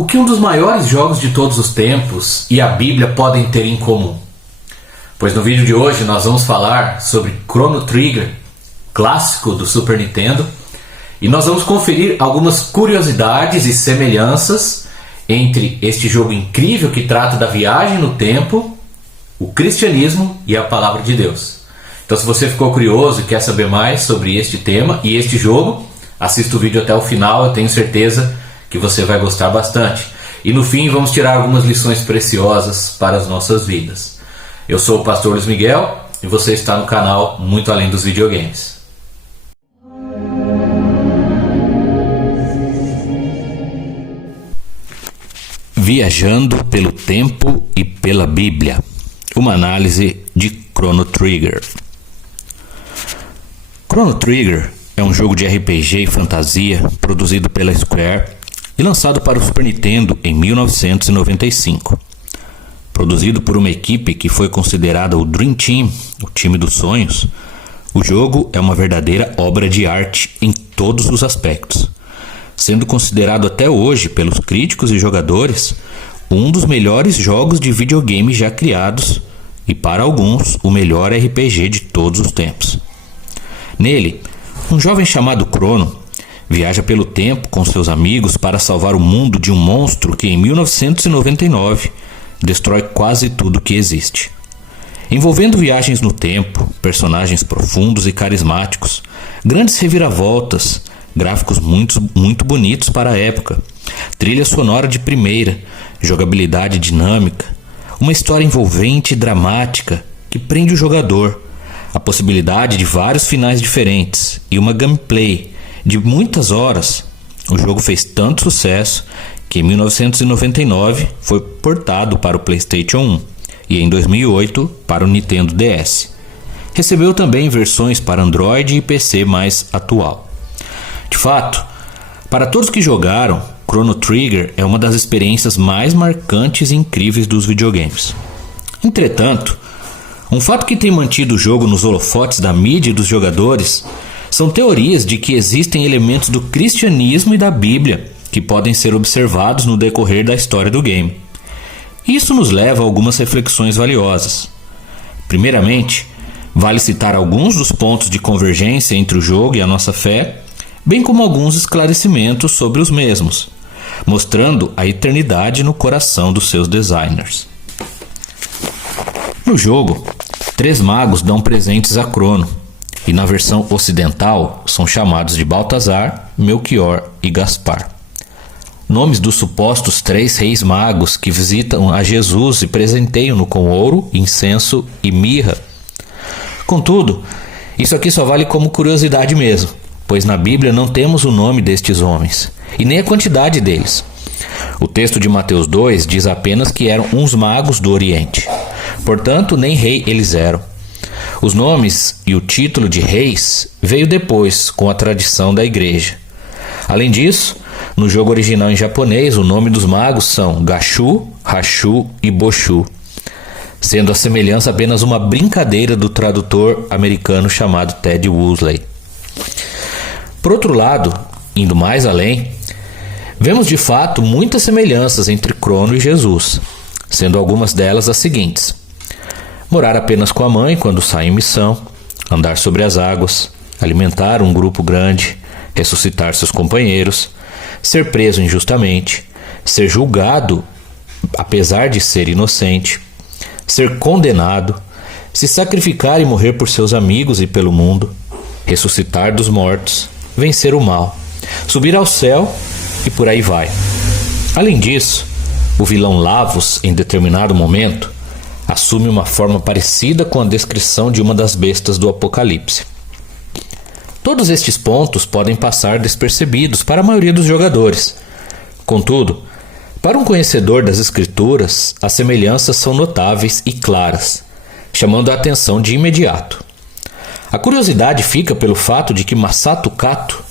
O que um dos maiores jogos de todos os tempos e a Bíblia podem ter em comum? Pois no vídeo de hoje nós vamos falar sobre Chrono Trigger, clássico do Super Nintendo, e nós vamos conferir algumas curiosidades e semelhanças entre este jogo incrível que trata da viagem no tempo, o cristianismo e a palavra de Deus. Então, se você ficou curioso e quer saber mais sobre este tema e este jogo, assista o vídeo até o final, eu tenho certeza que você vai gostar bastante. E no fim vamos tirar algumas lições preciosas para as nossas vidas. Eu sou o Pastor Luiz Miguel e você está no canal Muito Além dos Videogames. Viajando pelo tempo e pela Bíblia. Uma análise de Chrono Trigger. Chrono Trigger é um jogo de RPG e fantasia produzido pela Square e lançado para o Super Nintendo em 1995. Produzido por uma equipe que foi considerada o Dream Team, o time dos sonhos, o jogo é uma verdadeira obra de arte em todos os aspectos, sendo considerado até hoje pelos críticos e jogadores um dos melhores jogos de videogame já criados e, para alguns, o melhor RPG de todos os tempos. Nele, um jovem chamado Chrono viaja pelo tempo com seus amigos para salvar o mundo de um monstro que em 1999 destrói quase tudo que existe. Envolvendo viagens no tempo, personagens profundos e carismáticos, grandes reviravoltas, gráficos muito bonitos para a época, trilha sonora de primeira, jogabilidade dinâmica, uma história envolvente e dramática que prende o jogador, a possibilidade de vários finais diferentes e uma gameplay de muitas horas. O jogo fez tanto sucesso que em 1999 foi portado para o PlayStation 1 e em 2008 para o Nintendo DS. Recebeu também versões para Android e PC mais atual. De fato, para todos que jogaram, Chrono Trigger é uma das experiências mais marcantes e incríveis dos videogames. Entretanto, um fato que tem mantido o jogo nos holofotes da mídia e dos jogadores são teorias de que existem elementos do cristianismo e da Bíblia que podem ser observados no decorrer da história do game. Isso nos leva a algumas reflexões valiosas. Primeiramente, vale citar alguns dos pontos de convergência entre o jogo e a nossa fé, bem como alguns esclarecimentos sobre os mesmos, mostrando a eternidade no coração dos seus designers. No jogo, 3 magos dão presentes a Chrono, e na versão ocidental são chamados de Baltazar, Melchior e Gaspar. Nomes dos supostos 3 reis magos que visitam a Jesus e presenteiam-no com ouro, incenso e mirra. Contudo, isso aqui só vale como curiosidade mesmo, pois na Bíblia não temos o nome destes homens, e nem a quantidade deles. O texto de Mateus 2 diz apenas que eram uns magos do Oriente. Portanto, nem rei eles eram. Os nomes e o título de reis veio depois, com a tradição da igreja. Além disso, no jogo original em japonês, o nome dos magos são Gashu, Hashu e Boshu, sendo a semelhança apenas uma brincadeira do tradutor americano chamado Ted Woolsey. Por outro lado, indo mais além, vemos de fato muitas semelhanças entre Chrono e Jesus, sendo algumas delas as seguintes: morar apenas com a mãe quando sai em missão, andar sobre as águas, alimentar um grupo grande, ressuscitar seus companheiros, ser preso injustamente, ser julgado apesar de ser inocente, ser condenado, se sacrificar e morrer por seus amigos e pelo mundo, ressuscitar dos mortos, vencer o mal, subir ao céu e por aí vai. Além disso, o vilão Lavos, em determinado momento, assume uma forma parecida com a descrição de uma das bestas do Apocalipse. Todos estes pontos podem passar despercebidos para a maioria dos jogadores. Contudo, para um conhecedor das Escrituras, as semelhanças são notáveis e claras, chamando a atenção de imediato. A curiosidade fica pelo fato de que Masato Kato,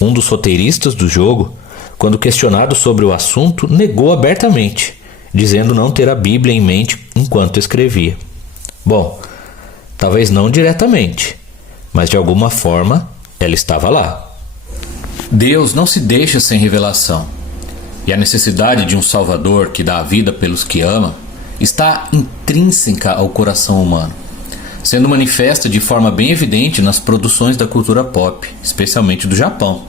um dos roteiristas do jogo, quando questionado sobre o assunto, negou abertamente, dizendo não ter a Bíblia em mente enquanto escrevia. Bom, talvez não diretamente, mas de alguma forma ela estava lá. Deus não se deixa sem revelação. E a necessidade de um Salvador que dá a vida pelos que ama está intrínseca ao coração humano, sendo manifesta de forma bem evidente nas produções da cultura pop, especialmente do Japão.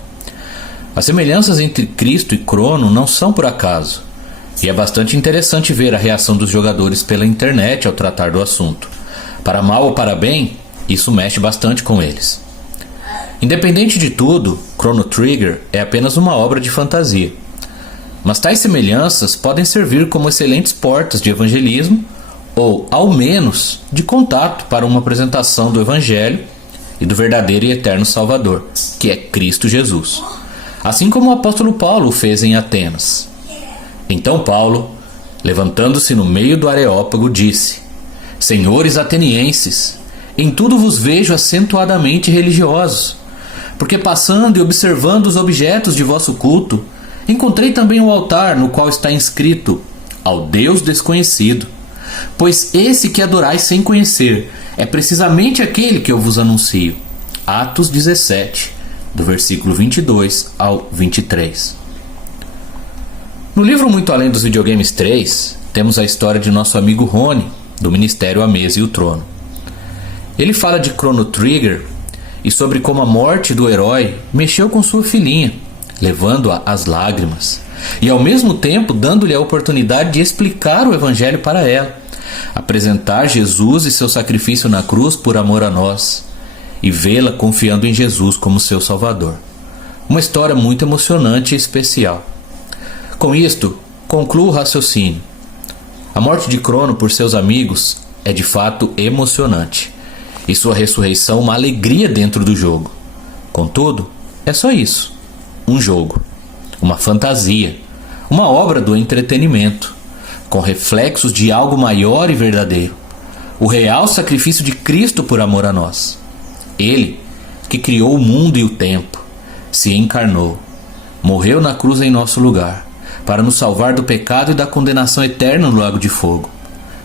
As semelhanças entre Cristo e Crono não são por acaso, e é bastante interessante ver a reação dos jogadores pela internet ao tratar do assunto. Para mal ou para bem, isso mexe bastante com eles. Independente de tudo, Chrono Trigger é apenas uma obra de fantasia. Mas tais semelhanças podem servir como excelentes portas de evangelismo ou, ao menos, de contato para uma apresentação do Evangelho e do verdadeiro e eterno Salvador, que é Cristo Jesus. Assim como o apóstolo Paulo o fez em Atenas. Então Paulo, levantando-se no meio do Areópago, disse: Senhores atenienses, em tudo vos vejo acentuadamente religiosos, porque passando e observando os objetos de vosso culto, encontrei também o altar no qual está inscrito: ao Deus desconhecido. Pois esse que adorais sem conhecer é precisamente aquele que eu vos anuncio. Atos 17, do versículo 22 ao 23. No livro Muito Além dos Videogames 3, temos a história de nosso amigo Rony, do Ministério A Mesa e o Trono. Ele fala de Chrono Trigger e sobre como a morte do herói mexeu com sua filhinha, levando-a às lágrimas, e ao mesmo tempo dando-lhe a oportunidade de explicar o Evangelho para ela, apresentar Jesus e seu sacrifício na cruz por amor a nós, e vê-la confiando em Jesus como seu Salvador. Uma história muito emocionante e especial. Com isto, concluo o raciocínio. A morte de Crono por seus amigos é de fato emocionante, e sua ressurreição uma alegria dentro do jogo. Contudo, é só isso. Um jogo, uma fantasia, uma obra do entretenimento, com reflexos de algo maior e verdadeiro, o real sacrifício de Cristo por amor a nós. Ele, que criou o mundo e o tempo, se encarnou, morreu na cruz em nosso lugar, para nos salvar do pecado e da condenação eterna no lago de fogo.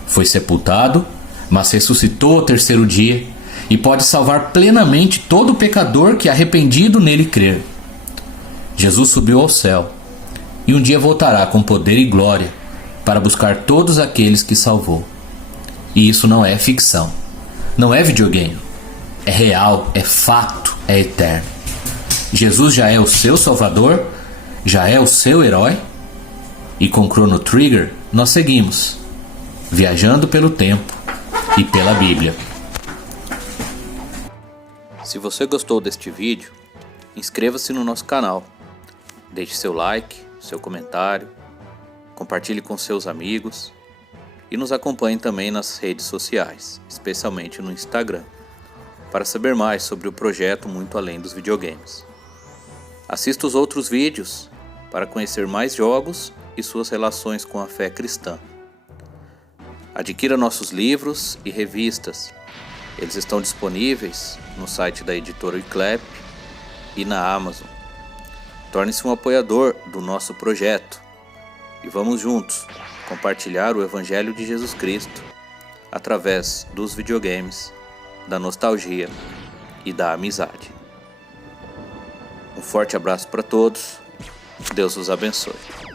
Foi sepultado, mas ressuscitou ao terceiro dia, e pode salvar plenamente todo pecador que arrependido nele crer. Jesus subiu ao céu, e um dia voltará com poder e glória para buscar todos aqueles que salvou. E isso não é ficção, não é videogame, é real, é fato, é eterno. Jesus já é o seu Salvador, já é o seu herói, e com Chrono Trigger nós seguimos, viajando pelo tempo e pela Bíblia. Se você gostou deste vídeo, inscreva-se no nosso canal, deixe seu like, seu comentário, compartilhe com seus amigos e nos acompanhe também nas redes sociais, especialmente no Instagram, para saber mais sobre o projeto Muito Além dos Videogames. Assista os outros vídeos para conhecer mais jogos e suas relações com a fé cristã. Adquira nossos livros e revistas. Eles estão disponíveis no site da editora Wiclap e na Amazon. Torne-se um apoiador do nosso projeto e vamos juntos compartilhar o Evangelho de Jesus Cristo através dos videogames, da nostalgia e da amizade. Um forte abraço para todos. Deus os abençoe.